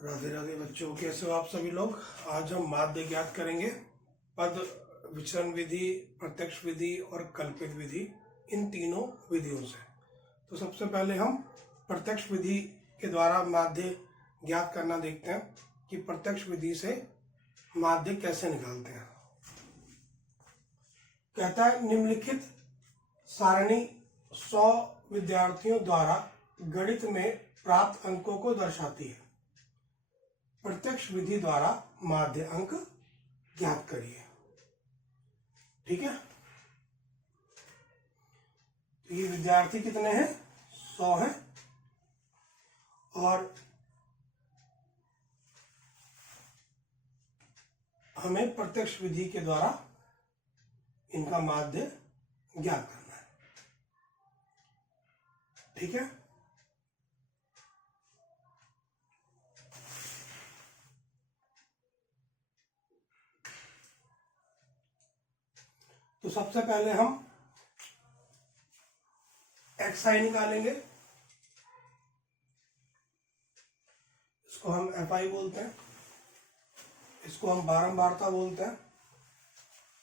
राधे राधे बच्चों, कैसे हो आप सभी लोग। आज हम माध्य ज्ञात करेंगे। पद विचरण विधि, प्रत्यक्ष विधि और कल्पित विधि, इन तीनों विधियों से। तो सबसे पहले हम प्रत्यक्ष विधि के द्वारा माध्य ज्ञात करना देखते हैं कि प्रत्यक्ष विधि से माध्य कैसे निकालते हैं। कहता है निम्नलिखित सारणी 100 विद्यार्थियों द्वारा गणित में प्राप्त अंकों को दर्शाती है। प्रत्यक्ष विधि द्वारा माध्य अंक ज्ञात करिए। ठीक है, तो ये विद्यार्थी कितने हैं? 100 हैं। और हमें प्रत्यक्ष विधि के द्वारा इनका माध्य ज्ञात करना है। ठीक है, तो सबसे पहले हम xi निकालेंगे। इसको हम fi बोलते हैं, इसको हम बारंबारता बोलते हैं।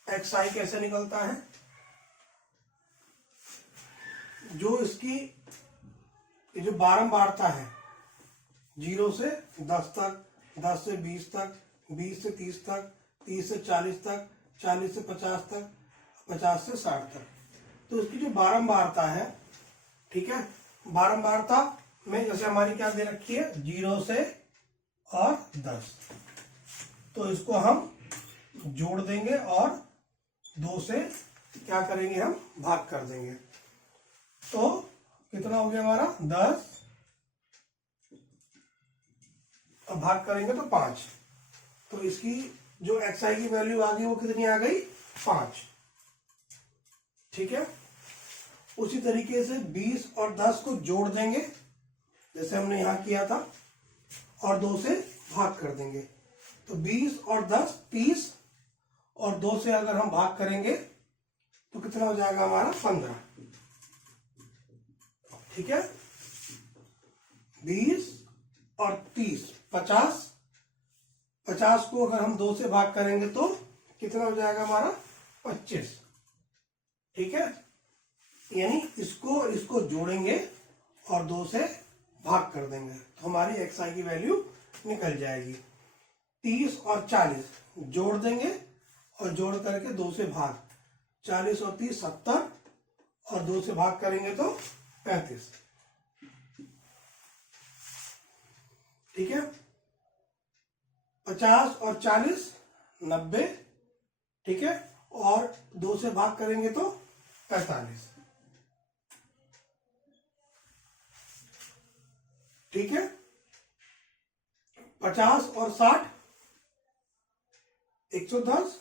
xi कैसे निकलता है? जो इसकी ये जो बारंबारता है 0 से 10 तक, 10 से 20 तक, 20 से 30 तक, 30 से 40 तक, 40 से 50 तक, 50 से 60 तक, तो इसकी जो बारंबारता है, ठीक है, बारंबारता में जैसे हमारी क्या दे रखी है 0 से और 10, तो इसको हम जोड़ देंगे और 2 से क्या करेंगे, हम भाग कर देंगे। तो कितना हो गया हमारा 10, और भाग करेंगे तो 5। तो इसकी जो xi की वैल्यू आ गई वो कितनी आ गई? 5। ठीक है, उसी तरीके से 20 और 10 को जोड़ देंगे जैसे हमने यहां किया था, और 2 से भाग कर देंगे। तो 20 और 10 30, और 2 से अगर हम भाग करेंगे तो कितना हो जाएगा हमारा 15। ठीक है, 20 और 30 50, 50 को अगर हम 2 से भाग करेंगे तो कितना हो जाएगा हमारा 25। ठीक है, यानी इसको इसको जोड़ेंगे और 2 से भाग कर देंगे तो हमारी xi की वैल्यू निकल जाएगी। 30 और 40 जोड़ देंगे और जोड़ करके 2 से भाग, 40 और 30 70, और 2 से भाग करेंगे तो 35। ठीक है, 50 और 40 90। ठीक है, और 2 से भाग करेंगे तो 45। ठीक है, 50 और 60 110,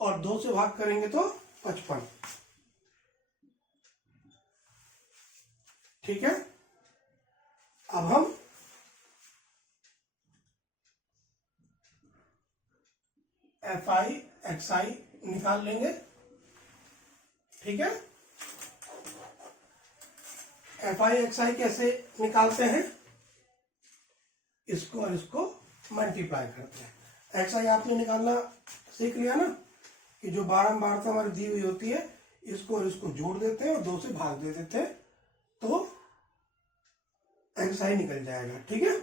और 2 से भाग करेंगे तो 55। ठीक है, अब हम fi xi निकाल लेंगे। ठीक है, fi xi कैसे निकालते हैं? इसको और इसको मल्टीप्लाई करते हैं। xi आपने निकालना सीख लिया ना, कि जो बारंबारता हमारी दी हुई होती है, इसको और इसको जोड़ देते हैं और 2 से भाग दे देते हैं तो xi निकल जाएगा। ठीक है,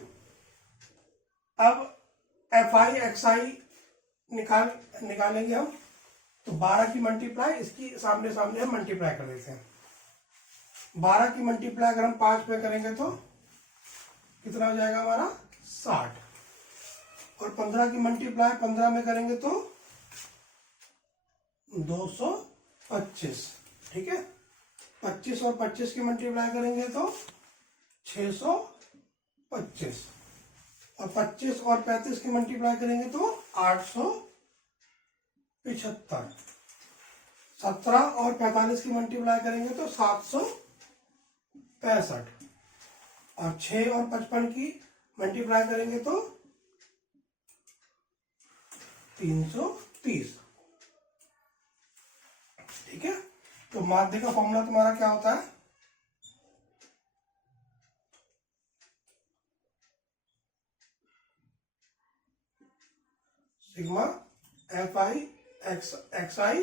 अब fi xi निकालेंगे हम, तो 12 की मल्टीप्लाई इसकी सामने सामने हम मल्टीप्लाई कर देते हैं। 12 की मल्टीप्लाई अगर हम 5 पे करेंगे तो कितना हो जाएगा हमारा 60, और 15 की मल्टीप्लाई 15 में करेंगे तो 225। ठीक है, 25 और 25 की मल्टीप्लाई करेंगे तो 625, और 25 और 35 की मल्टीप्लाई करेंगे तो 875, 17 और 45 की मल्टीप्लाई करेंगे तो 765, और 6 और 55 की मल्टीप्लाई करेंगे तो 330। ठीक है, तो माध्य का फॉर्मूला तुम्हारा क्या होता है? सिग्मा एफ आई एक्स आई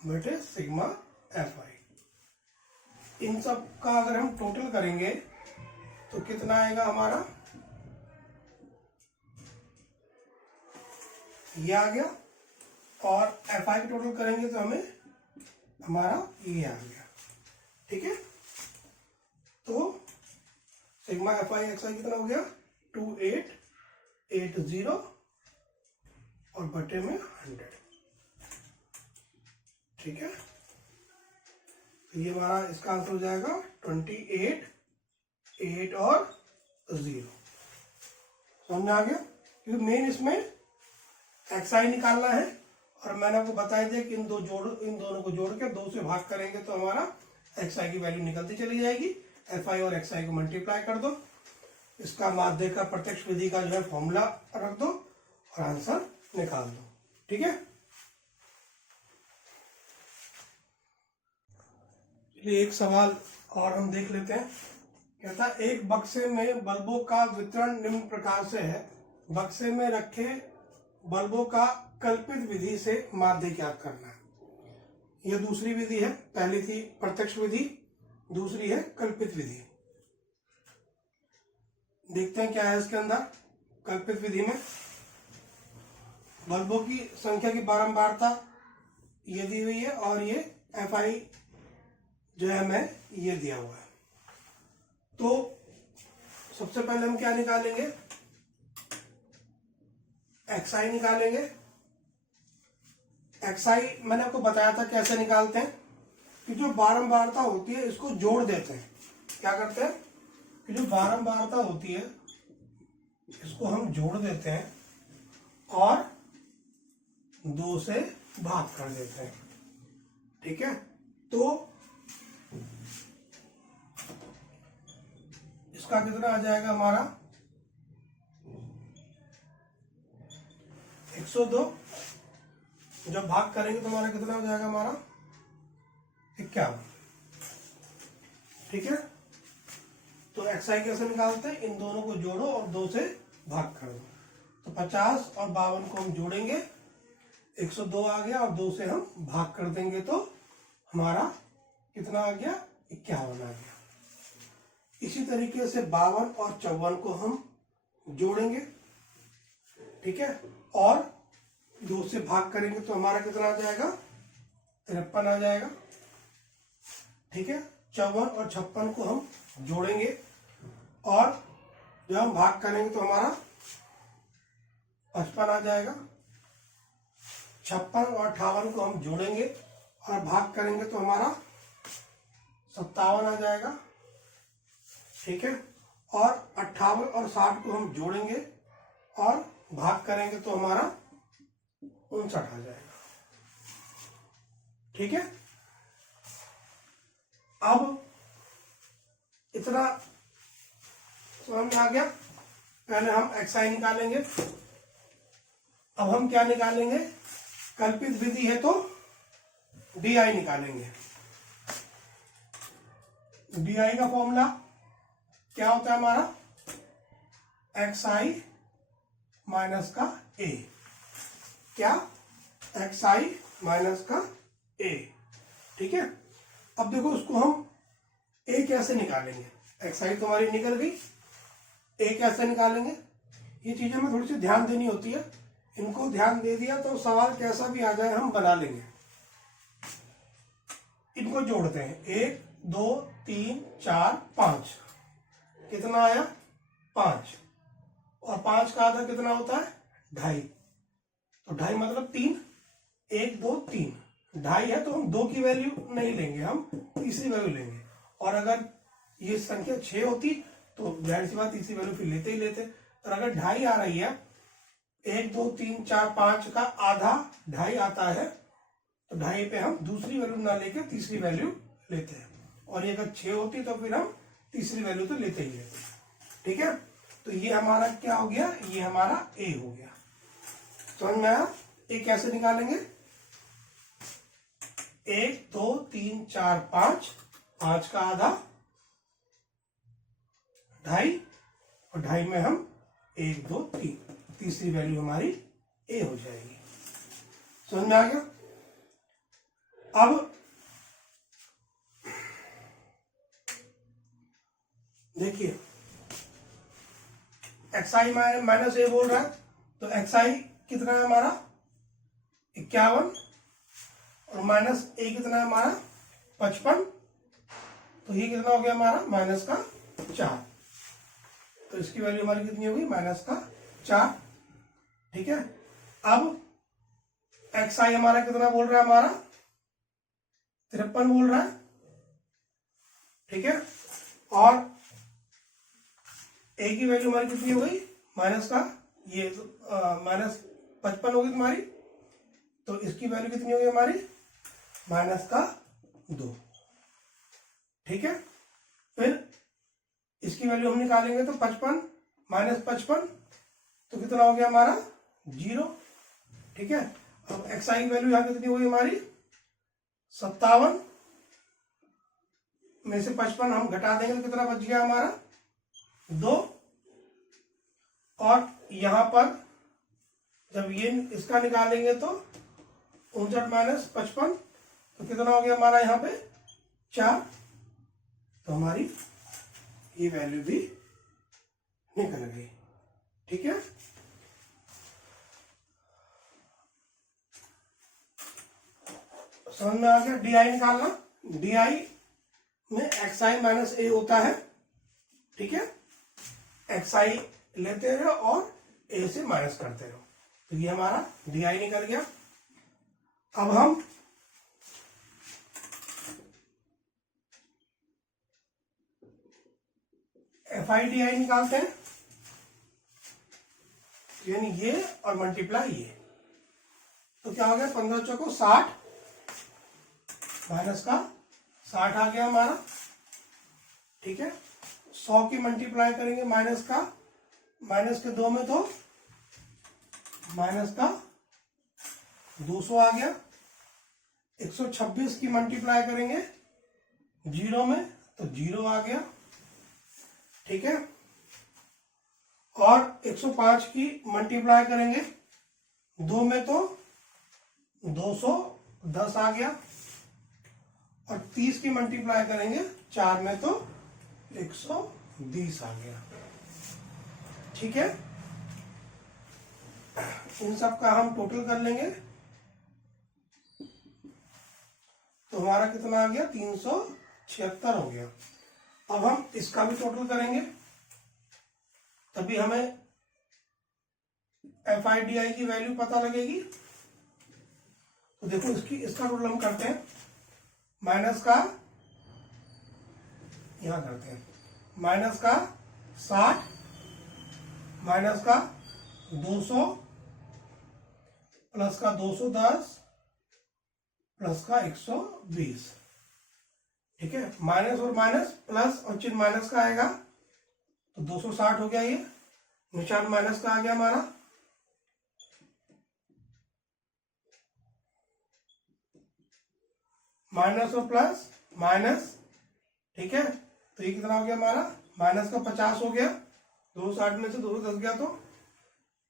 बटे सिग्मा एफ आई। इन सब का अगर हम टोटल करेंगे तो कितना आएगा हमारा, ये आ गया, और एफ आई टोटल करेंगे तो हमें हमारा ये आ गया। ठीक है, तो सिग्मा एफ आई एक्स आई कितना हो गया 2880 और बटे में 100। ठीक है, तो ये हमारा इसका आंसर हो जाएगा 28 8 और 0। समझ में आ गया, क्योंकि मेन इसमें एक्स आई निकालना है, और मैंने आपको बताया दिया कि इन दोनों को जोड़ के 2 से भाग करेंगे तो हमारा एक्स आई की वैल्यू निकलती चली जाएगी। एफ आई और एक्स आई को मल्टीप्लाई कर दो, इसका माध्य का प्रत्यक्ष विधि का जो है फॉर्मूला रख दो और आंसर निकाल दो। ठीक है, चलिए एक सवाल और हम देख लेते हैं। कहता है एक बक्से में बल्बों का वितरण निम्न प्रकार से है, बक्से में रखे बल्बों का कल्पित विधि से माध्य ज्ञात करना है। यह दूसरी विधि है, पहली थी प्रत्यक्ष विधि, दूसरी है कल्पित विधि। देखते हैं क्या है इसके अंदर। कल्पित विधि में बल्बों की संख्या की बारंबारता ये दी हुई है, और ये एफ आई जो है हमें ये दिया हुआ है। तो सबसे पहले हम क्या निकालेंगे, एक्स आई निकालेंगे। एक्स आई मैंने आपको बताया था कैसे निकालते हैं, कि जो बारंबारता होती है इसको जोड़ देते हैं। क्या करते हैं कि जो बारंबारता होती है इसको हम जोड़ देते हैं और 2 से भाग कर देते हैं। ठीक है, तो इसका कितना आ जाएगा हमारा 102। जब भाग करेंगे तो हमारा कितना हो जाएगा हमारा 51। ठीक है, तो एक्स आई कैसे निकालते हैं, इन दोनों को जोड़ो और 2 से भाग कर दो। तो 50 और 52 को हम जोड़ेंगे, 102 आ गया, और 2 से हम भाग कर देंगे तो हमारा कितना आ गया 51 आ गया। इसी तरीके से 52 और 54 को हम जोड़ेंगे। ठीक है, और 2 से भाग करेंगे तो हमारा कितना आ जाएगा 53 आ जाएगा। ठीक है, 54 और 56 को हम जोड़ेंगे, और जब हम भाग करेंगे तो हमारा 55 आ जाएगा। 56 और 58 को हम जोड़ेंगे और भाग करेंगे तो हमारा 57 आ जाएगा। ठीक है, और 58 और 60 को हम जोड़ेंगे और भाग करेंगे तो हमारा 59 आ जाएगा। ठीक है, अब इतना समझ में आ गया। पहले हम एक्स आई निकालेंगे, अब हम क्या निकालेंगे, कल्पित विधि है तो डी आई निकालेंगे। डी आई का फॉर्मूला क्या होता है हमारा, एक्स आई माइनस का ए। क्या, एक्स आई माइनस का ए। ठीक है, अब देखो उसको हम ए कैसे निकालेंगे। एक्स आई तो हमारी निकल गई, ए कैसे निकालेंगे, ये चीजें हमें थोड़ी सी ध्यान देनी होती है। इनको ध्यान दे दिया तो सवाल कैसा भी आ जाए हम बना लेंगे। इनको जोड़ते हैं, 1 2 3 4 5, कितना आया 5, और 5 का आधा कितना होता है 2.5, तो 2.5 मतलब 3, 1 2 3, 2.5 है तो हम 2 की वैल्यू नहीं लेंगे, हम तीसरी वैल्यू लेंगे। और अगर ये संख्या 6 होती तो जाहिर सी बात तीसरी वैल्यू फिर लेते ही लेते। और अगर 2.5 आ रही है, 1 2 3 4 5 का आधा 2.5 आता है, तो 2.5 पे हम दूसरी वैल्यू ना लेके तीसरी वैल्यू लेते हैं। और ये अगर 6 होती तो फिर हम तीसरी वैल्यू तो लेते ही लेते हैं। ठीक है, तो ये हमारा क्या हो गया, ये हमारा ए हो गया। समझ में आया, ए कैसे निकालेंगे, 1 2 3 4 5, 5 का आधा 2.5, और 2.5 में हम 1 2 3, तीसरी वैल्यू हमारी ए हो जाएगी। समझ में आ गया? अब देखिए xi माइनस ए बोल रहा है, तो xi कितना है हमारा 51 और माइनस ए कितना है हमारा 55, तो ये कितना हो गया हमारा माइनस का 4। तो इसकी वैल्यू हमारी कितनी होगी माइनस का 4। ठीक है, अब xi हमारा कितना बोल रहा है हमारा 53 बोल रहा है। ठीक है, और ए की वैल्यू हमारी कितनी हो गई माइनस का ये माइनस 55 होगी तुम्हारी, तो इसकी वैल्यू कितनी होगी हमारी माइनस का 2। ठीक है, फिर इसकी वैल्यू हम निकालेंगे तो 55 माइनस 55 तो कितना हो गया हमारा 0। ठीक है, अब xi की वैल्यू यहां कितनी होगी हमारी 57 में से 55 हम घटा देंगे तो कितना बच गया हमारा 2। और यहां पर जब ये इसका निकालेंगे तो 59 माइनस 55 तो कितना हो गया हमारा यहाँ पे 4। तो हमारी ये वैल्यू भी निकल गई। ठीक है, समझ में आ गया? डी निकालना, डी में xi माइनस ए होता है। ठीक है, xi लेते रहो और a से माइनस करते रहो, तो ये हमारा डी निकल गया। अब हम fi डी निकालते हैं, यानी ये और मल्टीप्लाई ये, तो क्या हो गया 15 चौको 60 माइनस का 60 आ गया हमारा। ठीक है, 100 की मल्टीप्लाई करेंगे माइनस का, माइनस के 2 में तो माइनस का 200 आ गया। 126 की मल्टीप्लाई करेंगे 0 में तो 0 आ गया। ठीक है, और 105 की मल्टीप्लाई करेंगे 2 में तो 210 आ गया। और 30 की मल्टीप्लाई करेंगे 4 में तो 120 आ गया। ठीक है, इन सब का हम टोटल कर लेंगे तो हमारा कितना आ गया 376 हो गया। अब हम इसका भी टोटल करेंगे तभी हमें FI/DI की वैल्यू पता लगेगी। तो देखो इसका टोटल हम करते हैं, माइनस का यहां करते हैं माइनस का 60 माइनस का 200 प्लस का 210 प्लस का 120। ठीक है, माइनस और माइनस प्लस और चिन्ह माइनस का आएगा तो 260 हो गया, ये निशान माइनस का आ गया हमारा। माइनस और प्लस माइनस। ठीक है, तो ये कितना हो गया हमारा माइनस का 50 हो गया, 260 में से 210 गया तो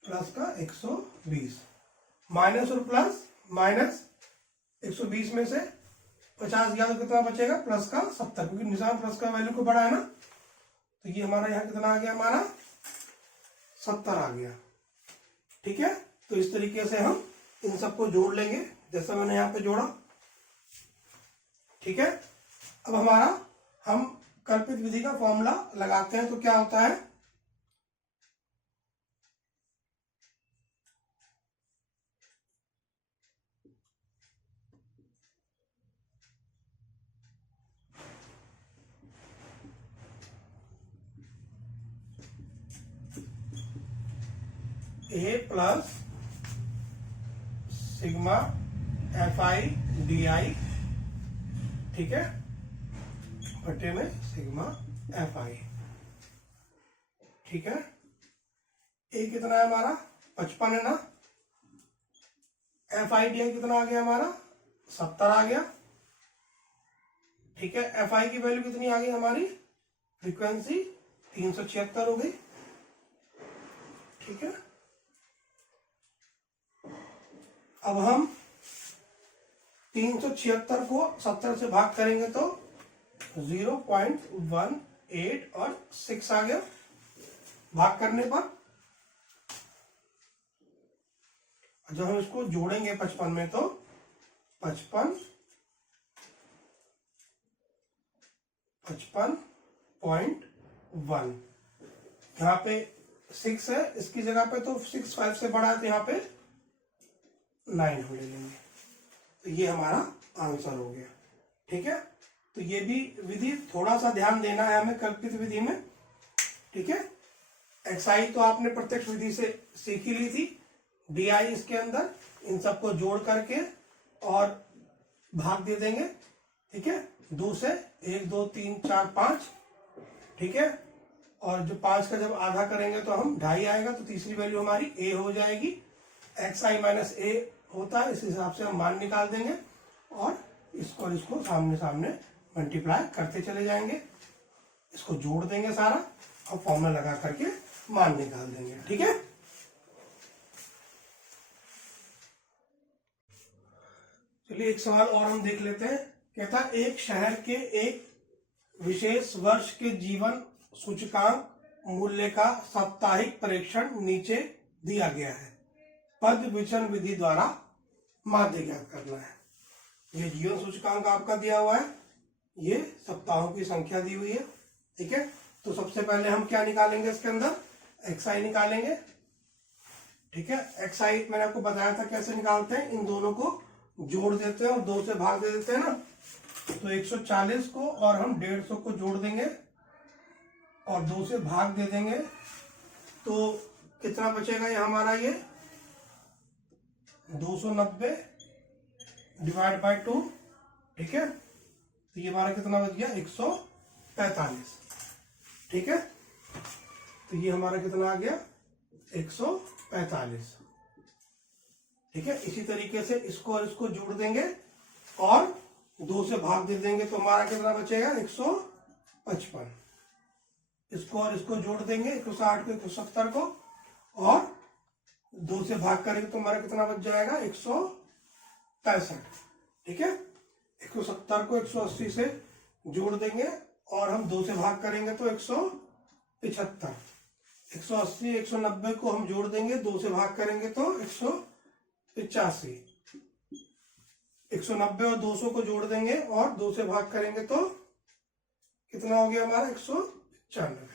प्लस का 120। माइनस और प्लस माइनस 120 में से 50 गया तो कितना बचेगा प्लस का 70, क्योंकि निशान प्लस का वैल्यू को बढ़ा है ना, तो ये हमारा यहाँ कितना आ गया हमारा 70 आ गया। ठीक है, तो इस तरीके से हम इन सबको जोड़ लेंगे जैसा मैंने यहाँ पे जोड़ा। ठीक है, अब हमारा हम कल्पित विधि का फॉर्मूला लगाते हैं तो क्या होता है, ए प्लस सिग्मा FI/DI। ठीक है, बटे में सिग्मा FI। ठीक है, ए कितना है हमारा 55 है ना, FI/DI कितना आ गया हमारा 70 आ गया। ठीक है, FI की वैल्यू कितनी आ गई हमारी फ्रीक्वेंसी 376 हो गई। ठीक है, अब हम 376 को 70 से भाग करेंगे तो 0.18 और 6 आ गया भाग करने पर। जब हम इसको जोड़ेंगे 55 में तो 55.1 यहाँ पे 6 है, इसकी जगह पे तो 6 5 से बड़ा है तो यहाँ पे 9 हो लेंगे। तो ये हमारा आंसर हो गया। ठीक है, तो ये भी विधि थोड़ा सा ध्यान देना है हमें कल्पित विधि में। ठीक है, एक्साई तो आपने प्रत्यक्ष विधि से सीख ही ली थी। डीआई इसके अंदर इन सबको जोड़ करके और भाग दे देंगे। ठीक है, 2 से 1 2 3 4 5। ठीक है, और जो 5 का जब आधा करेंगे तो हम 2.5 आएगा, तो तीसरी वैल्यू हमारी ए हो जाएगी। एक्स आई माइनस ए होता है, इस हिसाब से हम मान निकाल देंगे और इसको सामने सामने मल्टीप्लाई करते चले जाएंगे। इसको जोड़ देंगे सारा और फॉर्मूला लगा करके मान निकाल देंगे। ठीक है, चलिए एक सवाल और हम देख लेते हैं। कहता है एक शहर के एक विशेष वर्ष के जीवन सूचकांक मूल्य का साप्ताहिक परीक्षण नीचे दिया गया है। पद विचलन विधि द्वारा माध्य ज्ञात करना है। ये जीवन सूचकांक आपका दिया हुआ है, ये सप्ताहों की संख्या दी हुई है। ठीक है, तो सबसे पहले हम क्या निकालेंगे, इसके अंदर एक्सआई निकालेंगे। ठीक है, एक्सआई मैंने आपको बताया था कैसे निकालते हैं, इन दोनों को जोड़ देते हैं और 2 से भाग दे देते हैं ना। तो 140 को और हम 150 को जोड़ देंगे और 2 से भाग दे देंगे तो कितना बचेगा ये हमारा, ये 290 डिवाइड बाय 2। ठीक है, तो ये हमारा कितना बच गया, 145। ठीक है, तो ये हमारा कितना आ गया, 145। ठीक है, इसी तरीके से इसको और इसको जोड़ देंगे और 2 से भाग दे देंगे तो हमारा कितना बचेगा, 155। इसको और इसको जोड़ देंगे 160 को 170 को और 2 से भाग करेंगे तो हमारा कितना बच जाएगा, 165। ठीक है, 170 को 180 से जोड़ देंगे और हम 2 से भाग करेंगे तो 175। 180 190 को हम जोड़ देंगे, 2 से भाग करेंगे तो 185। 190 और 200 को जोड़ देंगे और 2 से भाग करेंगे तो कितना हो गया हमारा, 195।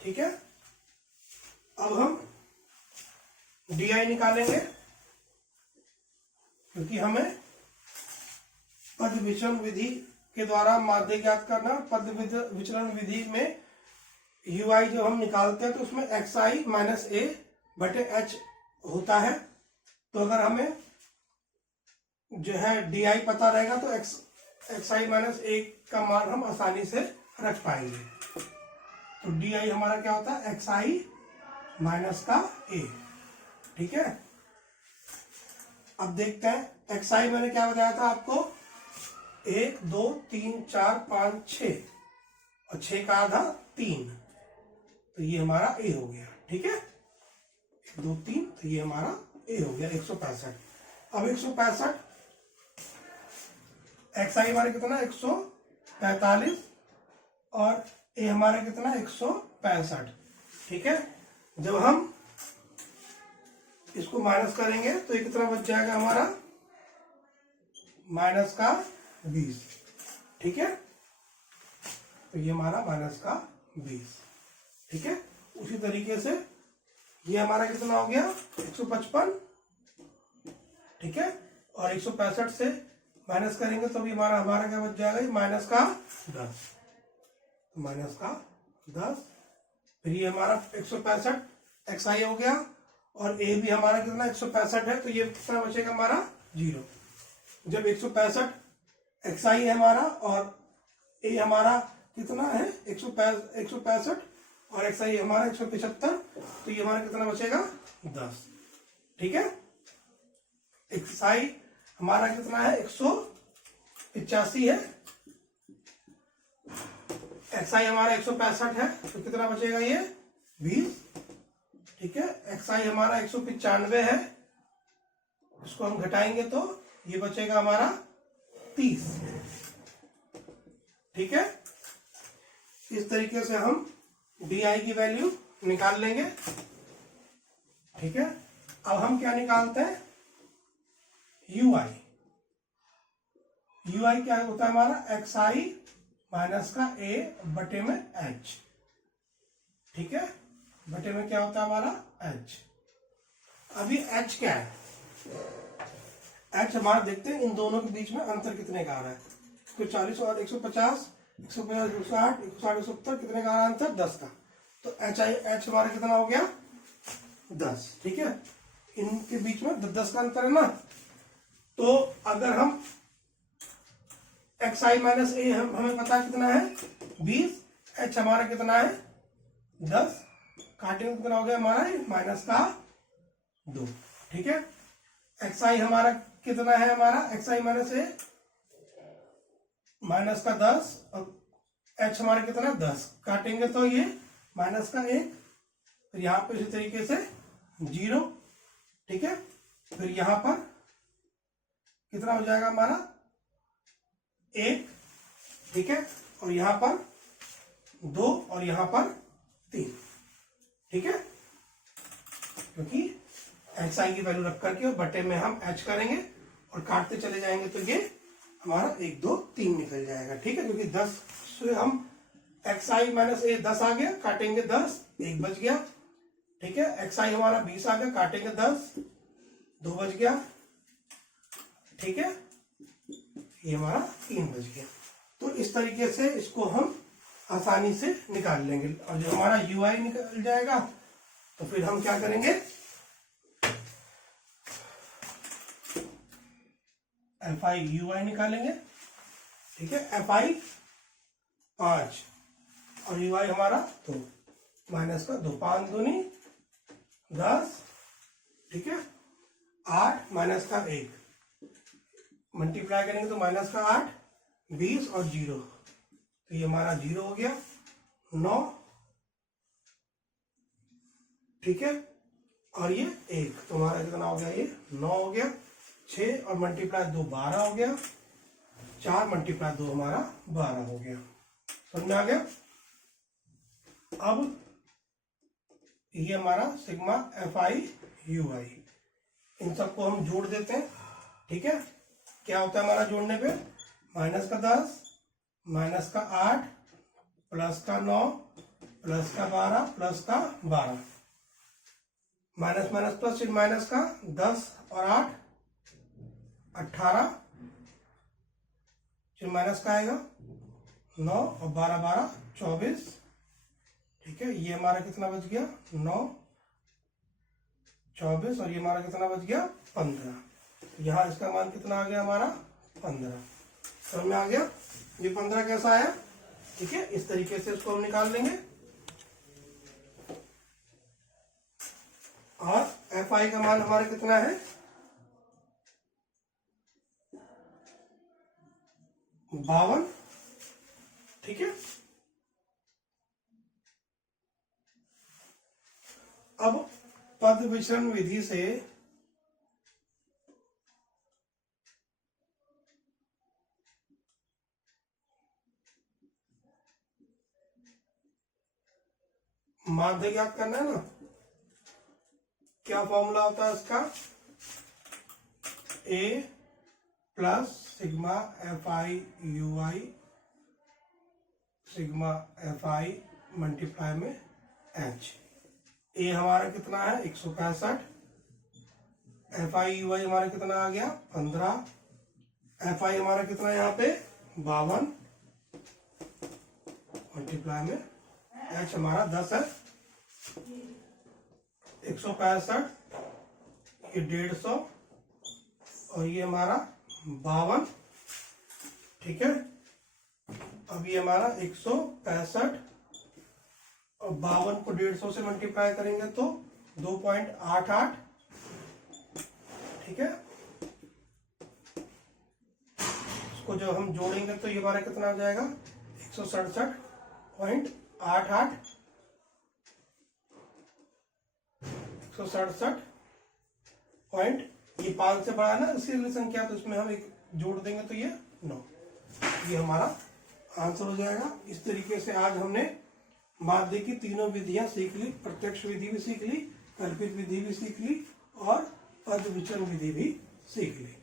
ठीक है, अब हम डीआई निकालेंगे क्योंकि हमें पद विचलन विधि के द्वारा माध्य ज्ञात करना। पद विचलन विधि में यूआई जो हम निकालते हैं तो उसमें एक्स आई माइनस ए बटे एच होता है। तो अगर हमें जो है डीआई पता रहेगा तो एक्स आई माइनस ए का मान हम आसानी से रख पाएंगे। तो डीआई हमारा क्या होता है, एक्स आई माइनस का ए। ठीक है, अब देखते हैं एक्स आई मैंने क्या बताया था आपको, 1 2 3 4 5 6 और 6 का आधा 3, तो ये हमारा ए हो गया। ठीक है, 1 2 3, तो ये हमारा ए हो गया 165। अब 165 एक्स आई हमारा कितना 145 और ए हमारा कितना 165। ठीक है, जब हम इसको माइनस करेंगे तो ये कितना बच जाएगा हमारा, माइनस का 20। ठीक है, तो ये हमारा माइनस का 20। ठीक है, उसी तरीके से ये हमारा कितना हो गया 155। ठीक है, और 165 से माइनस करेंगे तो भी हमारा क्या बच जाएगा, माइनस का 10। माइनस का 10, फिर ये हमारा 165 एक्स आई हो गया और ए भी हमारा कितना 165 है, तो ये कितना बचेगा हमारा 0। जब 165 एक्स आई है हमारा और ए हमारा कितना है 165 और एक्स आई हमारा 175, तो ये हमारा कितना बचेगा 10। ठीक है, एक्स आई हमारा कितना है 185 है, एक्स आई हमारा 165 है, तो कितना बचेगा ये 20। ठीक है, एक्स आई हमारा 195 है इसको हम घटाएंगे तो ये बचेगा हमारा 30। ठीक है, इस तरीके से हम डी की वैल्यू निकाल लेंगे। ठीक है, अब हम क्या निकालते हैं, यूआई। यूआई क्या होता है हमारा, एक्स आई माइनस का ए बटे में एच। ठीक है, बटे में क्या होता है हमारा एच। अभी एच क्या है, एच हमारा देखते हैं इन दोनों के बीच में अंतर कितने का आ रहा है। 140 और 150, 150 160, 160 170 कितने का आ रहा है अंतर, 10 का। तो एच हमारा कितना हो गया, 10। ठीक है, इनके बीच में 10 का अंतर है ना। तो अगर हम एक्स आई माइनस ए हमें पता कितना है 20, एच हमारा कितना है 10, काटेंगे कितना हो गया हमारा माइनस का 2। ठीक है, एक्स आई हमारा कितना है, हमारा एक्स आई माइनस ए माइनस का 10 और एच हमारा कितना 10, काटेंगे तो ये माइनस का 1, फिर यहां पर इसी तरीके से 0। ठीक है, फिर यहां पर कितना हो जाएगा हमारा 1। ठीक है, और यहां पर 2 और यहां पर 3। ठीक है, क्योंकि एक्स आई की वैल्यू रख करके और बटे में हम एच करेंगे और काटते चले जाएंगे तो ये हमारा 1 2 3 निकल जाएगा। ठीक है, क्योंकि 10 से हम एक्स आई माइनस ए 10 आ गया, काटेंगे 10, 1 बच गया। ठीक है, एक्स आई हमारा 20 आ गया, काटेंगे 10, 2 बच गया। ठीक है, ये हमारा 3 बच गया। तो इस तरीके से इसको हम आसानी से निकाल लेंगे। और जो हमारा यूआई निकल जाएगा तो फिर हम क्या करेंगे, एफ आई यूआई निकालेंगे। ठीक है, एफ आई 5 और यूआई हमारा 2, माइनस का 2, 5 दूनी 10। ठीक है, 8 माइनस का 1, मल्टीप्लाई करेंगे तो माइनस का 8, 20 और 0, तो ये हमारा 0 हो गया। 9। ठीक है, और ये 1, तो हमारा कितना हो गया, ये 9 हो गया। 6 और मल्टीप्लाई 2 12 हो गया। 4 मल्टीप्लाई 2 हमारा 12 हो गया। समझ में आ गया। अब ये हमारा सिग्मा एफ आई यू आई, इन सबको हम जोड़ देते हैं। ठीक है, क्या होता है हमारा जोड़ने पे, माइनस का 10 माइनस का 8 प्लस का 9 प्लस का 12 प्लस का 12, माइनस माइनस प्लस फिर माइनस का 10 और 8 18, फिर माइनस का आएगा 9 और 12 12 24। ठीक है, ये हमारा कितना बच गया 9 24 और ये हमारा कितना बच गया 15। यहाँ इसका मान कितना आ गया हमारा 15। समझ में आ गया, ये 15 कैसा आया। ठीक है, इस तरीके से इसको हम निकाल लेंगे। और एफ आई का मान हमारा कितना है 52। ठीक है, अब पद विचरण विधि से माध्य ज्ञात करना है ना। क्या फॉर्मूला होता है इसका, A plus sigma F I U I sigma F I multiply में एच। ए हमारा कितना है 165, एफ आई यू आई हमारा कितना आ गया 15, एफ आई हमारा कितना है यहाँ पे 52 मल्टीप्लाई में एच हमारा 10 है। 165 ये 150 और ये हमारा 52। ठीक है, अब ये हमारा 165 और 52 को 150 से मल्टीप्लाई करेंगे तो 2.88। ठीक है, इसको जब हम जोड़ेंगे तो ये हमारा कितना आ जाएगा 167.88 167.88 ये 5 से बड़ा है ना इसलिए संख्या, तो इसमें हम एक जोड़ देंगे तो ये 9, ये हमारा आंसर हो जाएगा। इस तरीके से आज हमने माध्य की तीनों विधियां सीख ली, प्रत्यक्ष विधि भी सीख ली, कल्पित विधि भी सीख ली और पद विचरण विधि भी सीख ली।